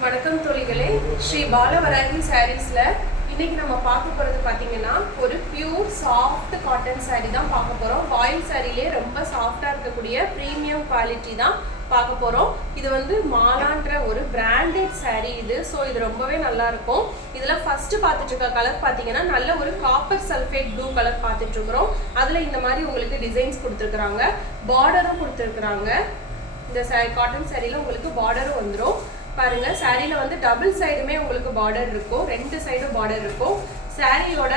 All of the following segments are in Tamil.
வணக்கம் தோழிகளே, ஸ்ரீ பாலவராகி சாரீஸ்ல இன்னைக்கு நம்ம பார்க்க போறது பாத்தீங்கன்னா ஒரு பியூர் சாஃப்ட் காட்டன் சாரீ தான் பார்க்க போறோம். வாயில் சாரிலே ரொம்ப சாஃப்டா இருக்கக்கூடிய பிரீமியம் குவாலிட்டி தான் பார்க்க போறோம். இது வந்து மாலான்ற ஒரு பிராண்டட் சாரீ இது. ஸோ இது ரொம்பவே நல்லா இருக்கும். இதுல ஃபர்ஸ்ட் பார்த்துட்டு இருக்க கலர் பாத்தீங்கன்னா நல்ல ஒரு காப்பர் சல்ஃபேட் ப்ளூ கலர் பார்த்துட்டு இருக்கிறோம். அதுல இந்த மாதிரி உங்களுக்கு டிசைன்ஸ் கொடுத்துருக்காங்க, பார்டரும் கொடுத்துருக்காங்க. இந்த காட்டன் சாரியில உங்களுக்கு பார்டரும் வந்துடும். பாருங்க, சாரியில வந்து டபுள் சைடுமே உங்களுக்கு பார்டர் இருக்கும், ரெண்டு சைடும் பார்டர் இருக்கும். சாரியோட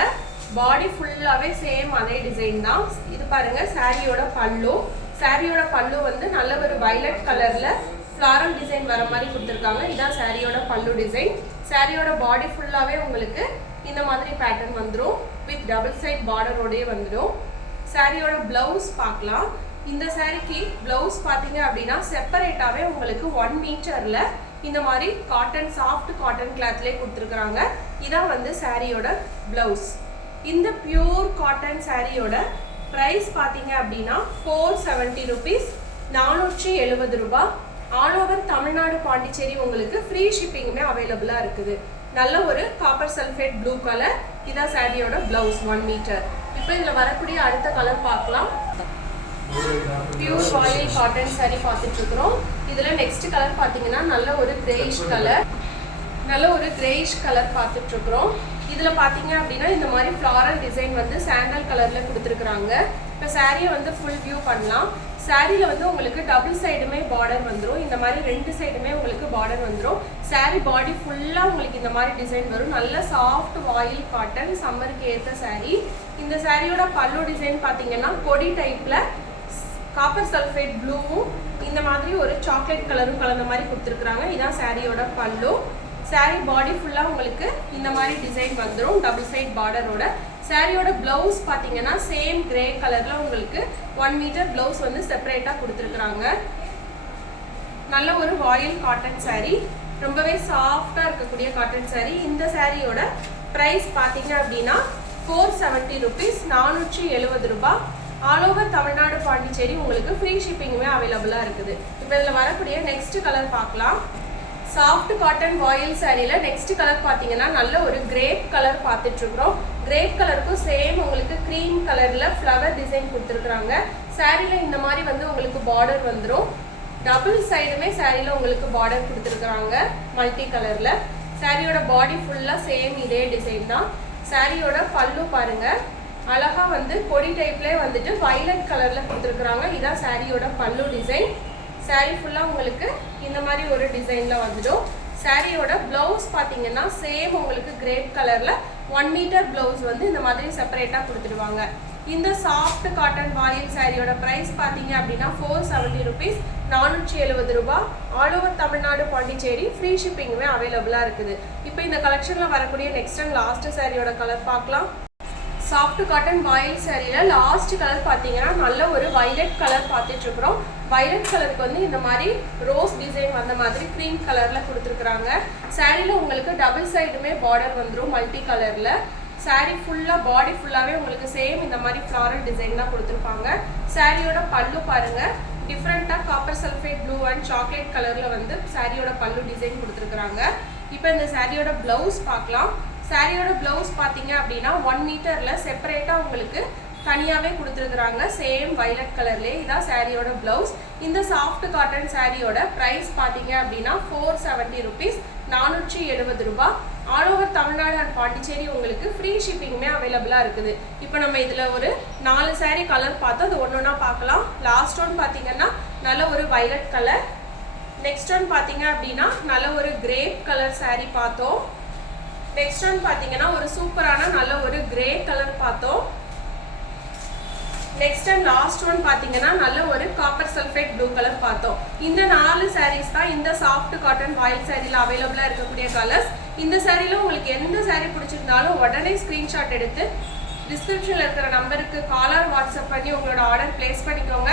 பாடி ஃபுல்லாவே சேம் அதே டிசைன் தான். இது பாருங்க சாரியோட பல்லு. சாரியோட பல்லு வந்து நல்ல ஒரு வயலட் கலர்ல ஃப்ளாரல் டிசைன் வர மாதிரி கொடுத்துருக்காங்க. இதான் சாரியோட பல்லு டிசைன். சாரியோட பாடி ஃபுல்லாவே உங்களுக்கு இந்த மாதிரி பேட்டர்ன் வந்துடும், வித் டபுள் சைட் பார்டரோடயே வந்துடும். சாரியோட பிளவுஸ் பார்க்கலாம். இந்த சாரிக்கு பிளவுஸ் பார்த்தீங்க அப்படின்னா செப்பரேட்டாவே உங்களுக்கு 1 மீட்டர்ல இந்த மாதிரி காட்டன் சாஃப்ட் காட்டன் கிளாத்லேயே கொடுத்துருக்குறாங்க. இதான் வந்து சாரியோட பிளவுஸ். இந்த பியூர் காட்டன் சாரியோட ப்ரைஸ் பார்த்தீங்க அப்படின்னா 470 ருபீஸ், 470 ரூபாய். ஆல் ஓவர் தமிழ்நாடு பாண்டிச்சேரி உங்களுக்கு ஃப்ரீ ஷிப்பிங்குமே அவைலபிளாக இருக்குது. நல்ல ஒரு காப்பர் சல்ஃபேட் ப்ளூ கலர். இதான் சாரியோட பிளவுஸ் 1 மீட்டர். இப்போ இதில் வரக்கூடிய அடுத்த கலர் பார்க்கலாம். பியூர் ராயல் காட்டன் சாரி பார்த்துட்டு இருக்கிறோம். இதுல நெக்ஸ்ட் கலர் பாத்தீங்கன்னா நல்ல ஒரு கிரேயிஷ் கலர் பார்த்துட்டு இருக்கிறோம். இதுல பாத்தீங்க அப்படின்னா இந்த மாதிரி ஃப்ளாரல் டிசைன் வந்து சாண்டல் கலர்ல கொடுத்துருக்காங்க. இப்போ சாரியை வந்து ஃபுல் வியூ பண்ணலாம். சாரியில வந்து உங்களுக்கு டபுள் சைடுமே பார்டர் வந்துடும். இந்த மாதிரி ரெண்டு சைடுமே உங்களுக்கு பார்டர் வந்துடும். சாரி பாடி ஃபுல்லா உங்களுக்கு இந்த மாதிரி டிசைன் வரும். நல்ல சாஃப்ட் வாயில் காட்டன், சம்மருக்கு ஏற்ற சாரி. இந்த சாரியோட பல்லு டிசைன் பாத்தீங்கன்னா கொடி டைப்ல காப்பர் சல்ஃபேட் ப்ளூவும் இந்த மாதிரி ஒரு சாக்லேட் கலரும் கலந்த மாதிரி கொடுத்துருக்குறாங்க. இதான் சாரியோட பல்லு. சாரி பாடி ஃபுல்லாக உங்களுக்கு இந்த மாதிரி டிசைன் வந்துடும், டபுள் சைட் பார்டரோட. சாரியோட பிளவுஸ் பார்த்தீங்கன்னா சேம் கிரே கலரில் உங்களுக்கு 1 மீட்டர் பிளவுஸ் வந்து செப்பரேட்டாக கொடுத்துருக்குறாங்க. நல்ல ஒரு வாயில் காட்டன் சாரி, ரொம்பவே சாஃப்டாக இருக்கக்கூடிய காட்டன் சாரி. இந்த சாரியோட ப்ரைஸ் பார்த்தீங்க அப்படின்னா 470 ருபீஸ், 470 ரூபாய். ஆல் ஓவர் தமிழ்நாடு பாண்டிச்சேரி உங்களுக்கு ஃப்ரீ ஷிப்பிங்குமே அவைலபிளாக இருக்குது. இப்போ இதில் வரக்கூடிய நெக்ஸ்ட் கலர் பார்க்கலாம். சாஃப்ட் காட்டன் வாயில் சாரியில் நெக்ஸ்ட் கலர் பார்த்தீங்கன்னா நல்ல ஒரு கிரேப் கலர் பார்த்துட்டு இருக்கிறோம். கிரேப் கலருக்கும் சேம் உங்களுக்கு க்ரீம் கலரில் ஃப்ளவர் டிசைன் கொடுத்துருக்குறாங்க. சாரியில் இந்த மாதிரி வந்து உங்களுக்கு பார்டர் வந்துடும். டபுள் சைடுமே சாரியில் உங்களுக்கு பார்டர் கொடுத்துருக்குறாங்க மல்டி கலரில். சாரியோட பாடி ஃபுல்லாக சேம் இதே டிசைன் தான். சாரியோட பல்லு பாருங்க, அழகா வந்து கொடி டைப்லேயே வந்துட்டு வயலட் கலர்ல கொடுத்துருக்குறாங்க. இதான் சாரியோட பல்லு டிசைன். சாரி ஃபுல்லா உங்களுக்கு இந்த மாதிரி ஒரு டிசைன்ல வந்துடும். சாரியோட பிளவுஸ் பார்த்தீங்கன்னா சேம் உங்களுக்கு கிரேப் கலர்ல 1 மீட்டர் பிளவுஸ் வந்து இந்த மாதிரி செப்பரேட்டா கொடுத்துடுவாங்க. இந்த சாஃப்ட் காட்டன் வாயில் சாரியோட பிரைஸ் பார்த்தீங்க அப்படின்னா 470 ருபீஸ், 470 ரூபாய். All over Tamil Nadu Pondicherry free ஷிப்பிங்குமே அவைலபிளா இருக்குது. இப்போ இந்த கலெக்ஷன்ல வரக்கூடிய நெக்ஸ்ட் அண்ட் லாஸ்ட் சாரியோட கலர் பார்க்கலாம். சாஃப்ட் காட்டன் வாயில் சாரியில் லாஸ்ட் கலர் பார்த்தீங்கன்னா நல்ல ஒரு வயலட் கலர் பார்த்துட்டு இருக்கிறோம். வயலட் கலருக்கு வந்து இந்த மாதிரி ரோஸ் டிசைன் வந்த மாதிரி க்ரீம் கலரில் கொடுத்துருக்குறாங்க. சாரியில் உங்களுக்கு டபுள் சைடுமே பார்டர் வந்துடும் மல்டி கலரில். சாரி ஃபுல்லாக பாடி ஃபுல்லாகவே உங்களுக்கு சேம் இந்த மாதிரி ஃப்ளாரல் டிசைன் தான் கொடுத்துருப்பாங்க. சாரியோட பல்லு பாருங்கள், டிஃப்ரெண்ட்டாக copper sulphate blue and chocolate கலரில் வந்து சாரியோட பல்லு டிசைன் கொடுத்துருக்குறாங்க. இப்போ இந்த சாரியோட பிளவுஸ் பார்க்கலாம். சாரியோட பிளவுஸ் பார்த்தீங்க அப்படின்னா 1 மீட்டர்ல செப்பரேட்டா உங்களுக்கு தனியாவே கொடுத்துருக்குறாங்க, சேம் வயலட் கலர்லேயே. இதான் சாரியோட பிளவுஸ். இந்த சாஃப்ட் காட்டன் சாரியோட ப்ரைஸ் பார்த்தீங்க அப்படின்னா 470 ருபீஸ், 470 ரூபாய். All over Tamil Nadu and Pondicherry உங்களுக்கு ஃப்ரீ ஷிப்பிங்குமே அவைலபிளாக இருக்குது. இப்போ நம்ம இதில் ஒரு 4 சாரி கலர் பார்த்தோம், அது ஒன்று ஒன்றா பார்க்கலாம். லாஸ்ட் ஒன் பார்த்தீங்கன்னா நல்ல ஒரு வயலட் கலர். நெக்ஸ்ட் ஒன் பார்த்தீங்க அப்படின்னா நல்ல ஒரு கிரேப் கலர் சாரி பார்த்தோம். நெக்ஸ்ட் ஒன் பார்த்தீங்கன்னா ஒரு சூப்பரான நல்ல ஒரு கிரே கலர் பார்த்தோம். நெக்ஸ்ட் அண்ட் லாஸ்ட் ஒன் பார்த்தீங்கன்னா நல்ல ஒரு காப்பர் சல்ஃபேட் ப்ளூ கலர் பார்த்தோம். இந்த 4 சாரீஸ் தான் இந்த சாஃப்ட் காட்டன் வாயில் சாரியில் அவைலபிளாக இருக்கக்கூடிய கலர்ஸ். இந்த சாரியில் உங்களுக்கு எந்த சாரீ பிடிச்சிருந்தாலும் உடனே ஸ்க்ரீன்ஷாட் எடுத்து டிஸ்கிரிப்ஷனில் இருக்கிற நம்பருக்கு காலர் வாட்ஸ்அப் பண்ணி உங்களோட ஆர்டர் பிளேஸ் பண்ணிக்கோங்க.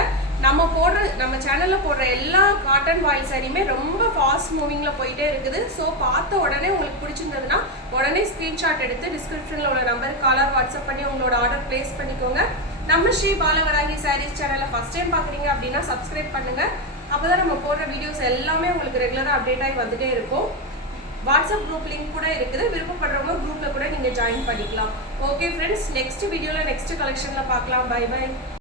நம்ம சேனலில் போடுற எல்லா காட்டன் வாயில் சாரியுமே ரொம்ப ஃபாஸ்ட் மூவிங்கில் போயிட்டே இருக்குது. ஸோ பார்த்த உடனே உங்களுக்கு பிடிச்சிருந்ததுன்னா உடனே ஸ்க்ரீன்ஷாட் எடுத்து டிஸ்கிரிப்ஷனில் உள்ள நம்பருக்கு காலர் வாட்ஸ்அப் பண்ணி உங்களோட ஆர்டர் பிளேஸ் பண்ணிக்கோங்க. நம்ம ஸ்ரீ பாலவராகி சாரீஸ் சேனலை ஃபஸ்ட் டைம் பார்க்குறீங்க அப்படின்னா சப்ஸ்கிரைப் பண்ணுங்கள். அப்போ தான் நம்ம போடுற வீடியோஸ் எல்லாமே உங்களுக்கு ரெகுலராக அப்டேட் ஆகி வந்துட்டே இருக்கும். வாட்ஸ்அப் குரூப் லிங்க் கூட இருக்குது, விருப்பப்படுறவங்க குரூப்ல கூட நீங்க ஜாயின் பண்ணிக்கலாம். ஓகே ஃப்ரெண்ட்ஸ், நெக்ஸ்ட் வீடியோல நெக்ஸ்ட் கலெக்ஷன்ல பார்க்கலாம். Bye by.